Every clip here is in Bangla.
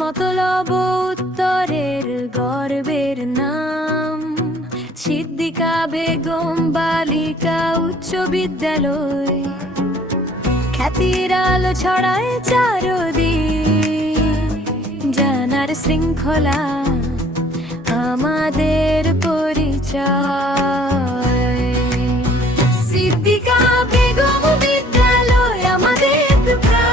মতলব উত্তরের গর্বের নাম সিদ্দিকা বেগম বালিকা উচ্চ বিদ্যালয়। খ্যাতির আলো ছড়ায় চারদিক, জানার শৃঙ্খলা আমাদের পরিচয়। সিদ্দিকা বেগম বিদ্যালয় আমাদের প্রাণ,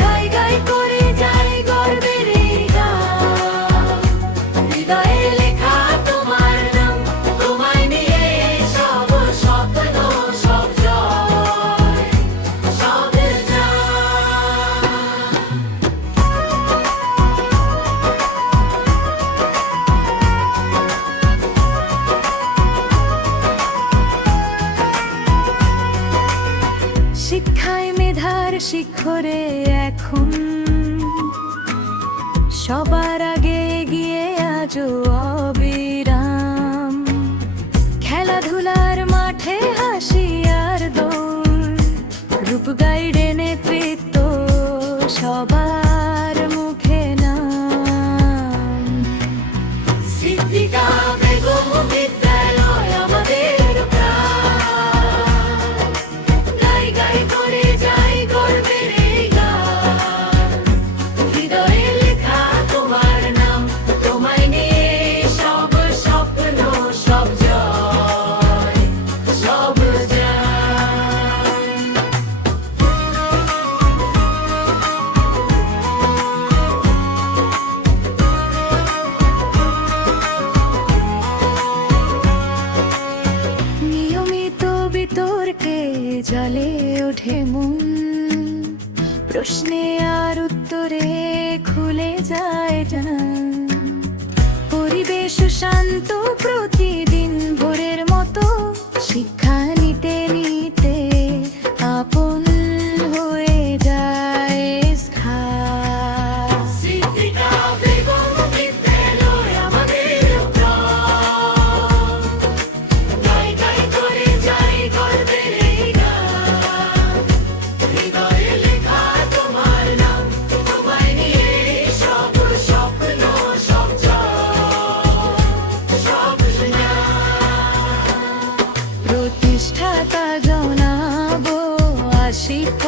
গাই গাই করে যাই গর্বের এই গান। হৃদয়ে লেখা তোমার নাম, তোমায় নিয়ে সব স্বপ্ন, সব জয়, সব জয়। শিক্ষায় মেধার শিখরে এখন সবার আগে এগিয়ে আজও অবিরাম। খেলাধুলার মাঠে হাসি আর দৌড়, গ্রুপ গাইডে নেতৃত্ব সবার মুখে নাম। সিদ্দিকা বেগম বিদ্যালয় আমাদের প্রাণ, গাই গাই করে যাই গর্বের এই গান। হৃদয়ে লেখা তোমার নাম, তোমায় নিয়ে সব স্বপ্ন, সব জয়, সব জয়। নিয়মিত বিতর্কে জ্বলে ওঠে মন, প্রশ্নে আর উত্তরে খুলে যায় জান। পরিবেশ শান্ত, প্রতিদিন ভোরের মতো শিক্ষা নিতে নিতে আপন হয়ে যায় স্থান। সিদ্দিকা বেগম বিদ্যালয় আমাদের প্রাণ, গাই গাই করে যাই গর্বের এই গান। হৃদয়ে লেখা তোমার নাম, তোমায় নিয়ে সব স্বপ্ন, সব জয়, সব জয়। প্রতিষ্ঠাতা জানাবো আশিক